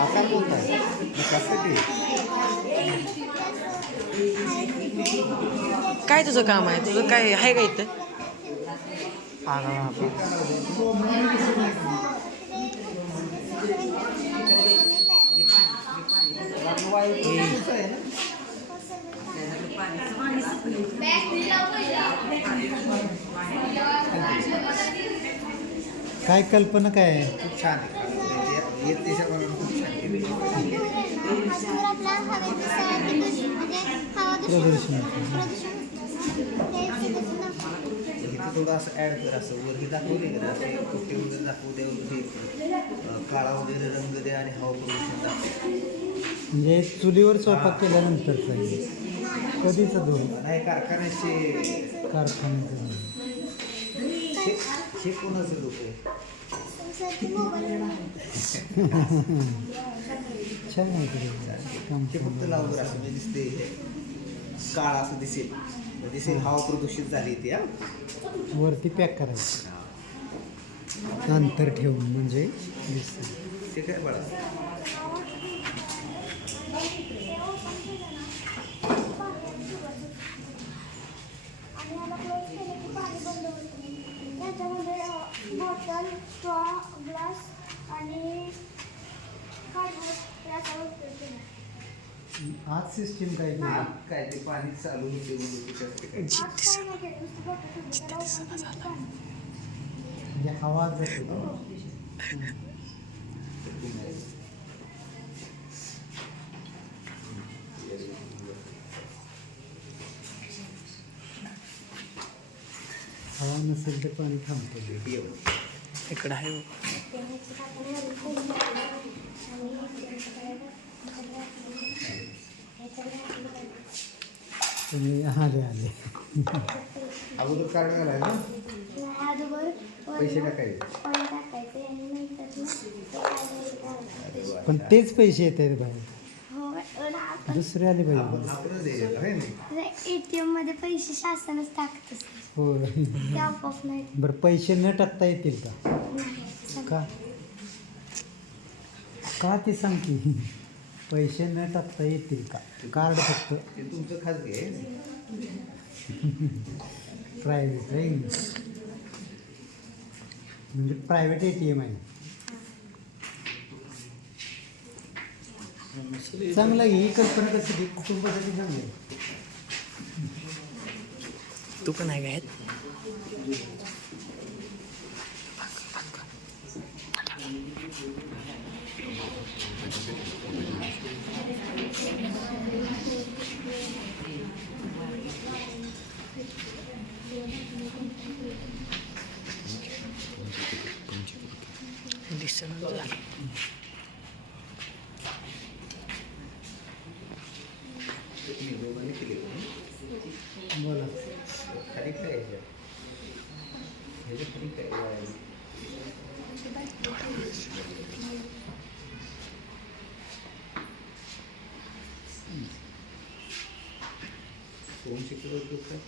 आकार मोठा आहे कशासाठी? काय तुझं काम आहे? तुझं काय आहे का इथं? काय कल्पना काय आहे? खूप छान आहे येते खूप छान केली. इथं थोडं असं ॲड कर असं वर हे दाखवले का असे कुठे वगैरे दाखवू दे हे काळा वगैरे रंग दे आणि हवा प्रदूषण दाखव. म्हणजे चुलीवर स्वयंपाक केल्यानंतरचा आहे. कधीचं धोरण नाही कारखान्याचे कारखान्याचं हे कोणाचं लोक आहे? छान आहे ते फक्त लावून असं म्हणजे दिसते हे काळा असं दिसेल हवा प्रदूषित झाली ती हा. वरती पॅक करायचं अंतर ठेवून म्हणजे दिसतं. ते काय बघा बॉटल स्ट्रॉ ग्लास आणि कार्डबोर्ड आज सिस्टीम काय काय ते पाणी चालू होते म्हणजे हवा जाते हवा नसेल तर पाणी थांबतं. इकडं आहे तुम्ही आले अगोदर कार्ड घालाय ना पैसे टाकायचे. पण तेच पैसे येत आहेत बाहेर दुसरे आले पाहिजे. आपलं द्यायचं आहे नाही एटीएम मध्ये पैसे शासनच टाकत हो ते आपोआप नाही. बरं पैसे न टाकता येतील का का ते सांग की पैसे न टाकता येतील का? कार्ड फक्त ते तुमचं खाजगी आहे प्रायव्हेट आहे म्हणजे प्रायव्हेट ATM आहे. चांगलं आहे ही कल्पना कशी कुटुंबासाठी चांगली आहे. तू पण आहे काय? तुम्ही दोघांनी केले बोला खाली काय ह्याच्या खाली काय कोण शिकवत होतं?